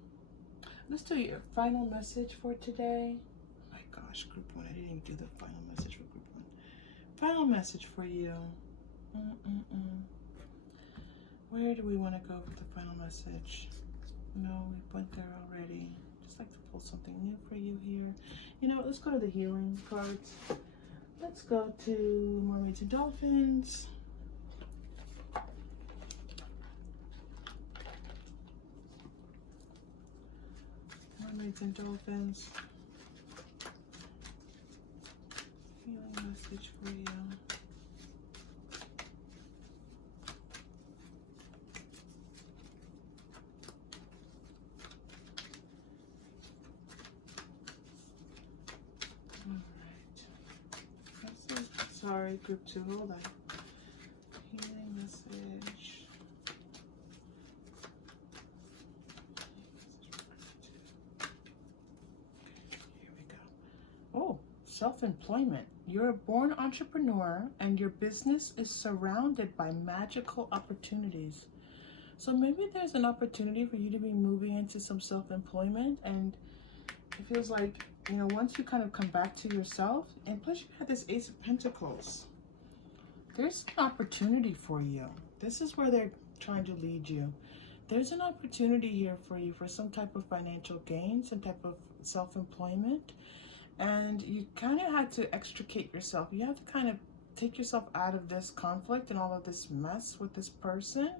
Let's do your final message for today. Oh my gosh, group 1. I didn't even do the final message for group 1. Final message for you. Where do we want to go with the final message? No, we went there already. Just like to pull something new for you here. You know what? Let's go to the healing cards. Let's go to Mermaids and Dolphins. mermaids and dolphins. Healing message for you. Sorry, group 2, hold on. Healing message. Here we go. Oh, self-employment. You're a born entrepreneur and your business is surrounded by magical opportunities. So maybe there's an opportunity for you to be moving into some self-employment, and it feels like, you know, once you kind of come back to yourself, and plus you have this Ace of Pentacles, there's an opportunity for you. This is where they're trying to lead you. There's an opportunity here for you for some type of financial gain, some type of self-employment, and you kind of had to extricate yourself. You have to kind of take yourself out of this conflict and all of this mess with this person.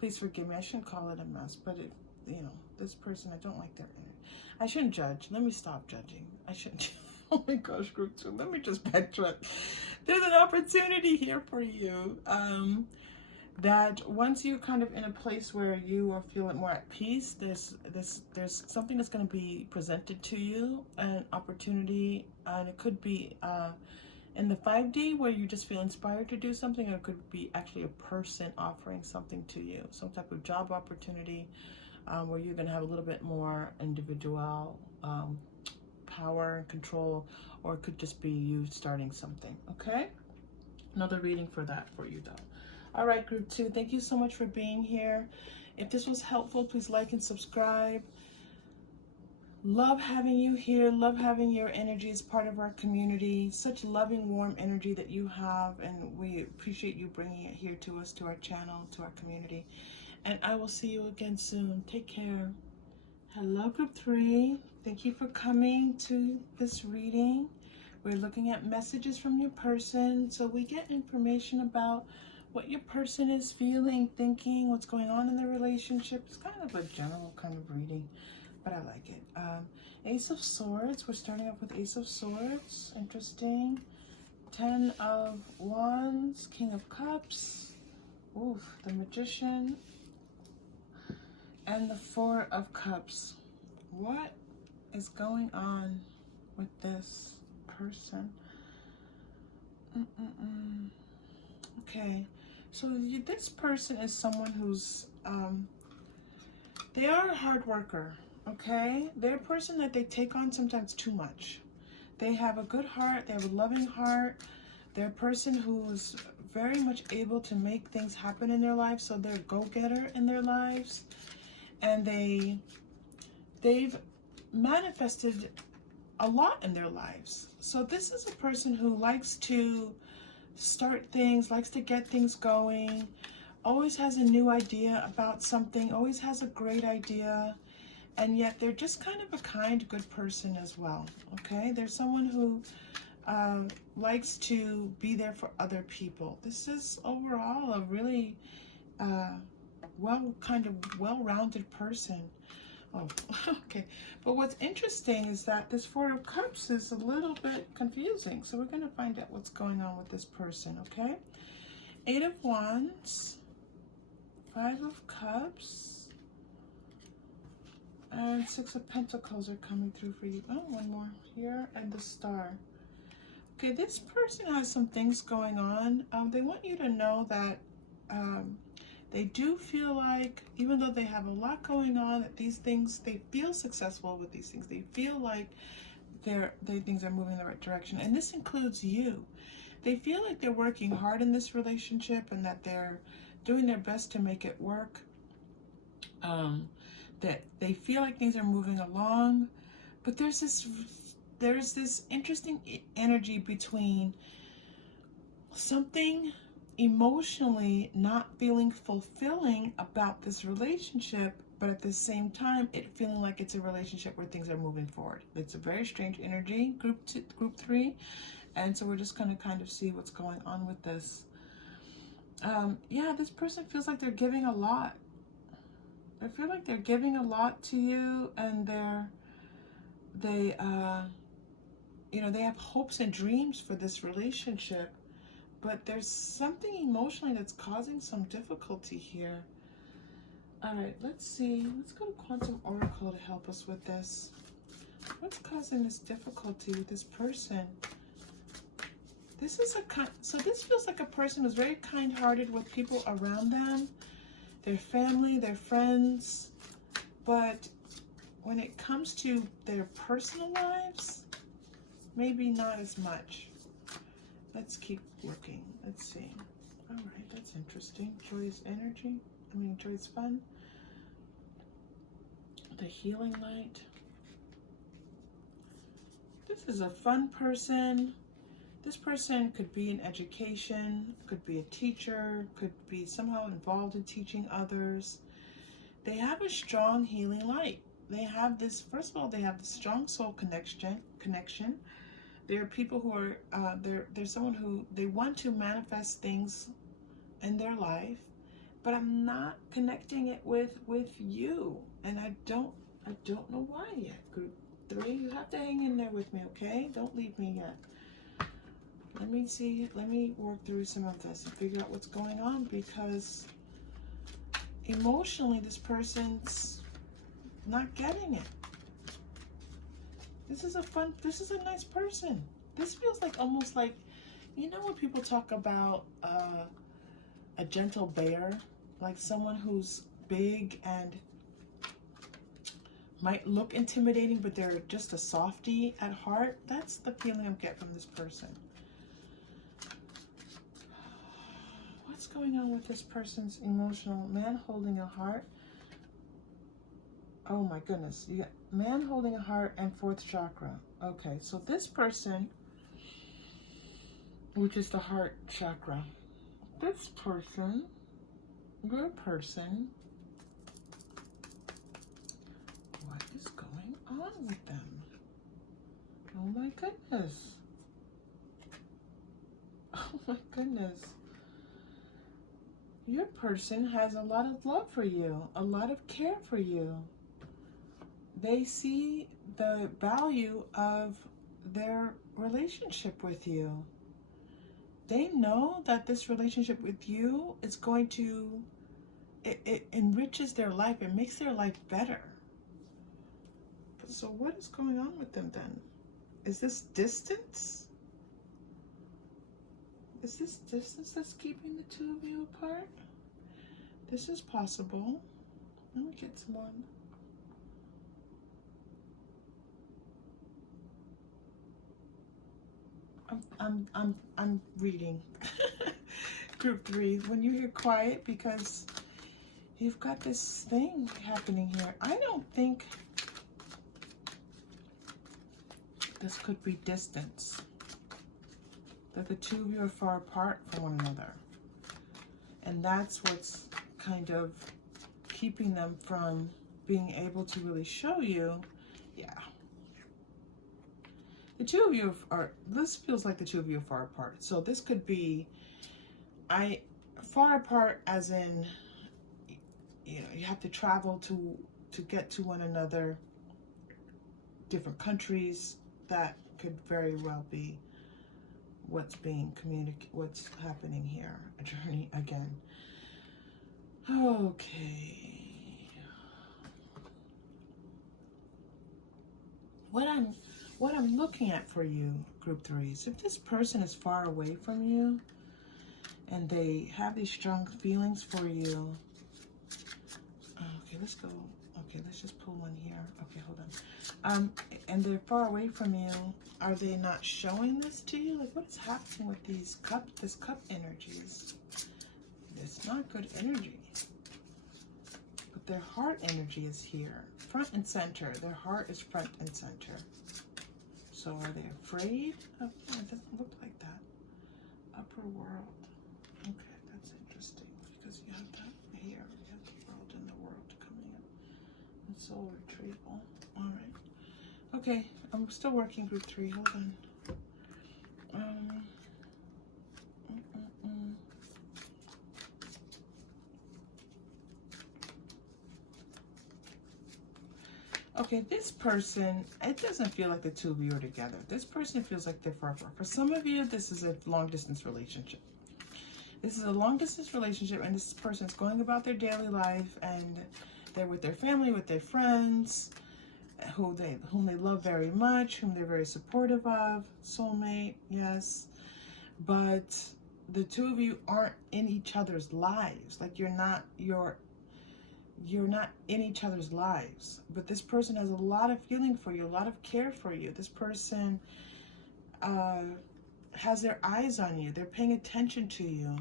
Please forgive me, I shouldn't call it a mess, but it, you know, this person, I don't like their energy. I shouldn't judge. Let me stop judging. I shouldn't. Oh my gosh, group 2. Let me just backtrack. There's an opportunity here for you. That once you're kind of in a place where you are feeling more at peace, there's something that's going to be presented to you, an opportunity, and it could be in the 5D where you just feel inspired to do something, or it could be actually a person offering something to you, some type of job opportunity. Where you're going to have a little bit more individual power and control, or it could just be you starting something, okay? Another reading for that for you, though. All right, group 2, thank you so much for being here. If this was helpful, please like and subscribe. Love having you here. Love having your energy as part of our community. Such loving, warm energy that you have, and we appreciate you bringing it here to us, to our channel, to our community. And I will see you again soon. Take care. Hello, group 3. Thank you for coming to this reading. We're looking at messages from your person, so we get information about what your person is feeling, thinking, what's going on in the relationship. It's kind of a general kind of reading, but I like it. Ace of Swords. We're starting off with Ace of Swords. Interesting. 10 of Wands. King of Cups. Oof. The Magician. And the 4 of Cups. What is going on with this person? Okay, so this person is someone who's, they are a hard worker, okay? They're a person that they take on sometimes too much. They have a good heart, they have a loving heart. They're a person who's very much able to make things happen in their lives, so they're a go-getter in their lives. And they've manifested a lot in their lives. So this is a person who likes to start things, likes to get things going, always has a new idea about something, always has a great idea, and yet they're just kind of a kind, good person as well, okay? They're someone who likes to be there for other people. This is overall a really well-rounded person. Oh, okay. But what's interesting is that this 4 of Cups is a little bit confusing. So we're going to find out what's going on with this person, okay? 8 of Wands, 5 of Cups, and 6 of Pentacles are coming through for you. Oh, one more here, and the Star. Okay, this person has some things going on. They want you to know that they do feel like, even though they have a lot going on, that these things, they feel successful with these things. They feel like things are moving in the right direction. And this includes you. They feel like they're working hard in this relationship and that they're doing their best to make it work. That they feel like things are moving along. But there's this interesting energy between something emotionally not feeling fulfilling about this relationship, but at the same time it feeling like it's a relationship where things are moving forward. It's a very strange energy, group 3, and so we're just going to kind of see what's going on with this. Yeah, this person feels like they're giving a lot. I feel like they're giving a lot to you, and they're they, you know, they have hopes and dreams for this relationship, but there's something emotionally that's causing some difficulty here. All right, let's see. Let's go to Quantum Oracle to help us with this. What's causing this difficulty with this person? This is so this feels like a person who's very kind-hearted with people around them, their family, their friends, but when it comes to their personal lives, maybe not as much. Let's keep looking. Let's see. All right, that's interesting. Joyous energy. Joyous fun. The healing light. This is a fun person. This person could be in education, could be a teacher, could be somehow involved in teaching others. They have a strong healing light. They have this, first of all, they have the strong soul connection. There are people who are, there's someone who, they want to manifest things in their life, but I'm not connecting it with you. And I don't know why yet. Group 3, you have to hang in there with me, okay? Don't leave me yet. Let me see, let me work through some of this and figure out what's going on, because emotionally this person's not getting it. This is a nice person. This feels like almost like, you know when people talk about a gentle bear, like someone who's big and might look intimidating, but they're just a softie at heart. That's the feeling I get from this person. What's going on with this person's emotional? Man holding a heart. Oh my goodness. You got man holding a heart and 4th chakra. Okay, so this person, which is the heart chakra, this person, your person, what is going on with them? Oh my goodness. Oh my goodness. Your person has a lot of love for you, a lot of care for you. They see the value of their relationship with you. They know that this relationship with you is going to, it enriches their life. It makes their life better. So what is going on with them then? Is this distance? Is this distance that's keeping the two of you apart? This is possible. Let me get someone. I'm reading. Group 3, when you hear quiet, because you've got this thing happening here. I don't think this could be distance. That the two of you are far apart from one another. And that's what's kind of keeping them from being able to really show you. Yeah. The two of you are, this feels like the two of you are far apart. So this could be, far apart as in, you know, you have to travel to get to one another, different countries. That could very well be what's being communicated, what's happening here. A journey again. Okay. What I'm looking at for you, Group 3, is if this person is far away from you and they have these strong feelings for you. Okay, let's go. Okay, let's just pull one here. Okay, hold on. And they're far away from you. Are they not showing this to you? Like, what is happening with these this cup energies? It's not good energy. But their heart energy is here, front and center. Their heart is front and center. So are they afraid? Oh, no, it doesn't look like that. Upper world. Okay, that's interesting because you have that here. You have the world and the world coming up. And soul retrieval. All right. Okay, I'm still working Group 3. Hold on. Okay, this person, it doesn't feel like the two of you are together. This person feels like they're far apart. For some of you, this is a long-distance relationship. This is a long-distance relationship, and this person's going about their daily life, and they're with their family, with their friends, whom they love very much, whom they're very supportive of. Soulmate, yes. But the two of you aren't in each other's lives. Like you're not in each other's lives, but this person has a lot of feeling for you, a lot of care for you. This person has their eyes on you. They're paying attention to you.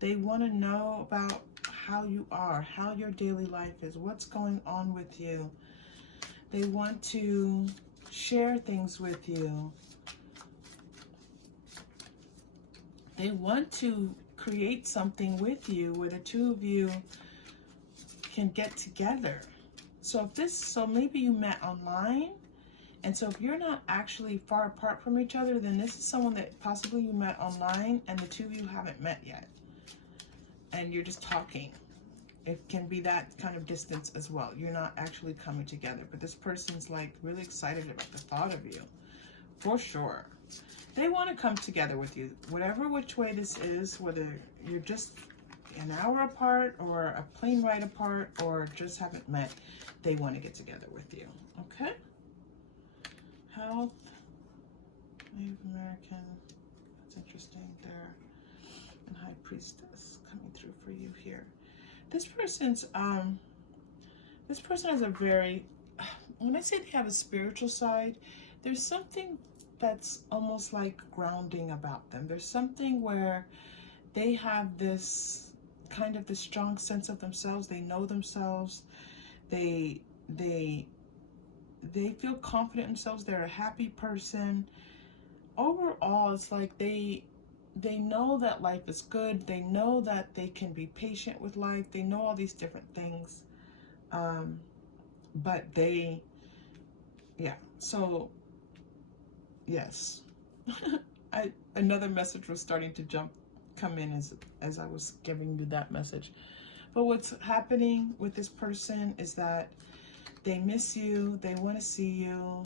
They want to know about how you are, how your daily life is, what's going on with you. They want to share things with you. They want to create something with you where the two of you can get together. So maybe you met online, and so if you're not actually far apart from each other, then this is someone that possibly you met online and the two of you haven't met yet, and you're just talking. It can be that kind of distance as well. You're not actually coming together, but this person's like really excited about the thought of you, for sure. They want to come together with you, which way this is, whether you're just an hour apart or a plane ride apart or just haven't met. They want to get together with you. Okay? Health, Native American, that's interesting there. And High Priestess coming through for you here. This person has a very, when I say they have a spiritual side, there's something that's almost like grounding about them. There's something where they have this kind of this strong sense of themselves. They know themselves. They feel confident in themselves. They're a happy person. Overall, it's like they know that life is good. They know that they can be patient with life. They know all these different things. But so yes. Another message was starting to come in as I was giving you that message. But what's happening with this person is that they miss you, they want to see you,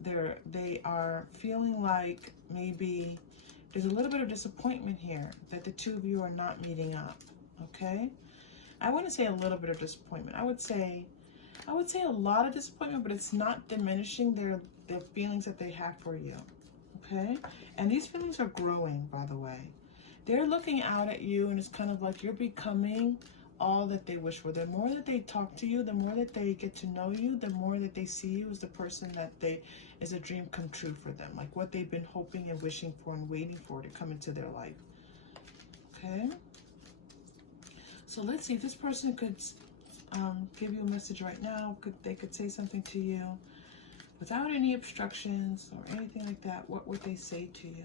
they are feeling like maybe there's a little bit of disappointment here that the two of you are not meeting up. Okay, I wouldn't say a little bit of disappointment. I would say a lot of disappointment, but it's not diminishing their feelings that they have for you. Okay, and these feelings are growing, by the way. They're looking out at you, and it's kind of like you're becoming all that they wish for. The more that they talk to you, the more that they get to know you, the more that they see you as the person that is a dream come true for them, like what they've been hoping and wishing for and waiting for to come into their life. Okay, so let's see if this person could give you a message right now. They could say something to you without any obstructions or anything like that. What would they say to you?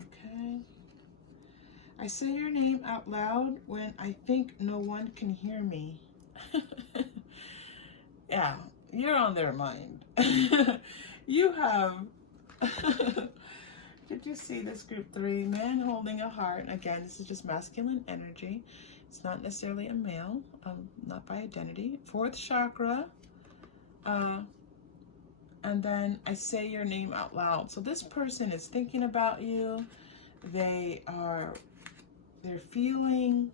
Okay. I say your name out loud when I think no one can hear me. Yeah, you're on their mind. You have, did you see this group 3? Man holding a heart. Again, this is just masculine energy. It's not necessarily a male, not by identity. 4th chakra. And then I say your name out loud. So this person is thinking about you. They're feeling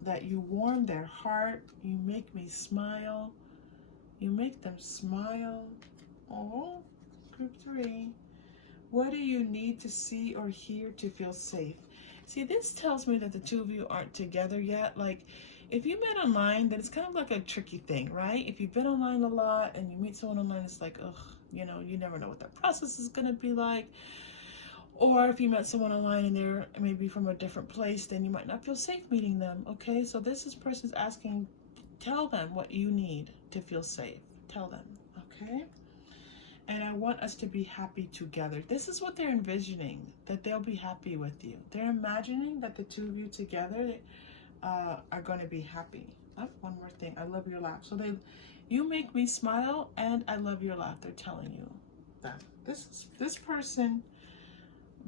that you warm their heart. You make me smile. You make them smile. Oh, group 3. What do you need to see or hear to feel safe? See, this tells me that the two of you aren't together yet. Like, if you met online, then it's kind of like a tricky thing, right? If you've been online a lot and you meet someone online, it's like, ugh, you never know what that process is going to be like. Or if you met someone online and they're maybe from a different place, then you might not feel safe meeting them. Okay, so this person's asking, tell them what you need to feel safe. Tell them, okay? And I want us to be happy together. This is what they're envisioning, that they'll be happy with you. They're imagining that the two of you together are going to be happy. Oh, one more thing. I love your laugh. So you make me smile, and I love your laugh. They're telling you that.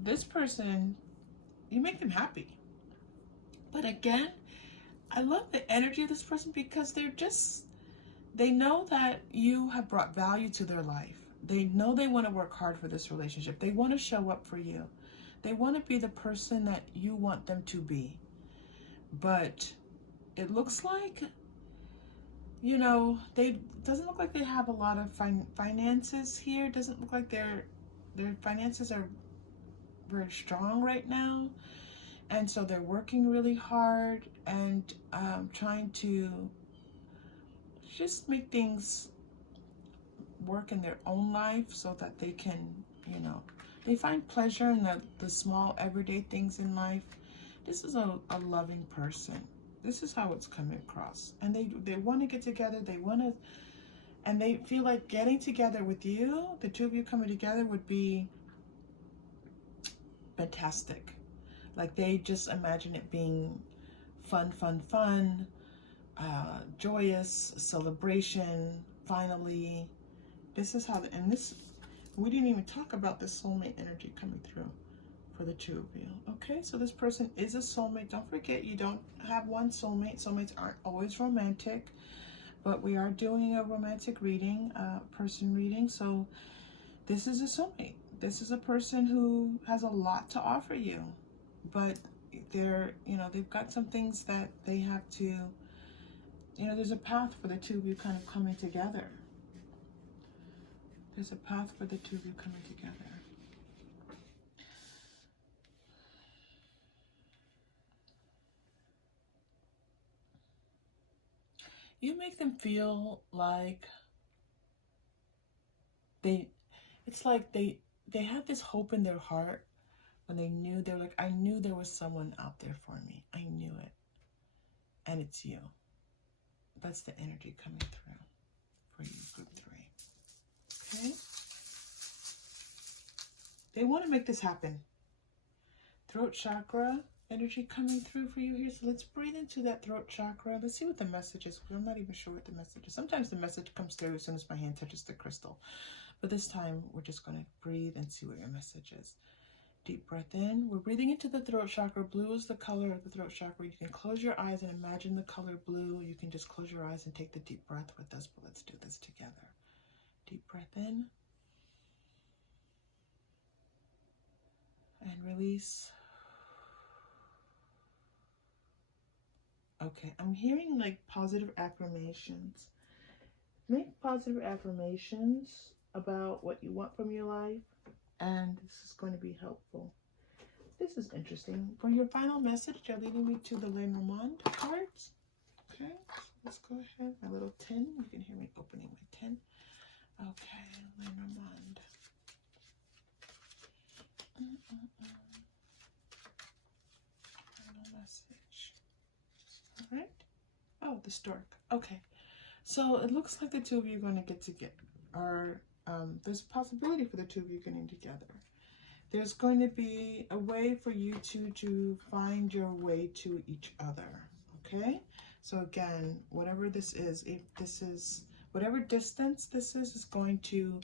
This person, you make them happy. But again, I love the energy of this person because they're just They know that you have brought value to their life. They know they want to work hard for this relationship. They want to show up for you. They want to be the person that you want them to be. But it looks like, you know, doesn't look like they have a lot of finances here. It doesn't look like their finances are very strong right now. And so they're working really hard and trying to just make things work in their own life so that they can, you know, they find pleasure in the small everyday things in life. This is a loving person. This is how it's coming across. And they want to get together. They want to, and they feel like getting together with you, the two of you coming together would be fantastic. Like they just imagine it being fun, joyous, celebration, finally. This is how, and this, we didn't even talk about the soulmate energy coming through for the two of you. Okay, so this person is a soulmate. Don't forget, you don't have one soulmate. Soulmates aren't always romantic, but we are doing a romantic reading, person reading. So this is a soulmate. This is a person who has a lot to offer you, but they're, you know, they've got some things that they have to, you know, there's a path for the two of you kind of coming together. There's a path for the two of you coming together. You make them feel like it's like they had this hope in their heart when they knew, they're like, I knew there was someone out there for me. I knew it. And it's you. That's the energy coming through for you, group 3. Okay? They want to make this happen. Throat chakra energy coming through for you here. So let's breathe into that throat chakra. Let's see what the message is. I'm not even sure what the message is. Sometimes the message comes through as soon as my hand touches the crystal. But this time, we're just going to breathe and see what your message is. Deep breath in. We're breathing into the throat chakra. Blue is the color of the throat chakra. You can close your eyes and imagine the color blue. You can just close your eyes and take the deep breath with us. But let's do this together. Deep breath in. And release. Okay, I'm hearing like positive affirmations. Make positive affirmations about what you want from your life, and this is going to be helpful. This is interesting. For your final message, you're leading me to the Lenormand cards. Okay, so let's go ahead. My little tin. You can hear me opening my tin. Okay, Lenormand. Final message. All right. Oh, the stork. Okay. So it looks like the two of you are going to get together. There's a possibility for the two of you getting together. There's going to be a way for you two to find your way to each other. Okay? So again, whatever this is, if this is, whatever distance this is going to,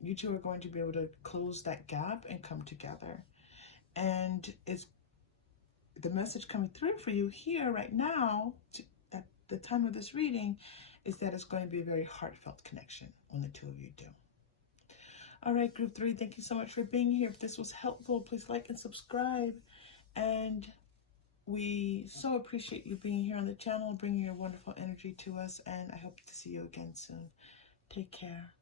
you two are going to be able to close that gap and come together. And it's the message coming through for you here right now, at the time of this reading, is that it's going to be a very heartfelt connection when the two of you do. All right, group 3, thank you so much for being here. If this was helpful, please like and subscribe. And we so appreciate you being here on the channel, bringing your wonderful energy to us. And I hope to see you again soon. Take care.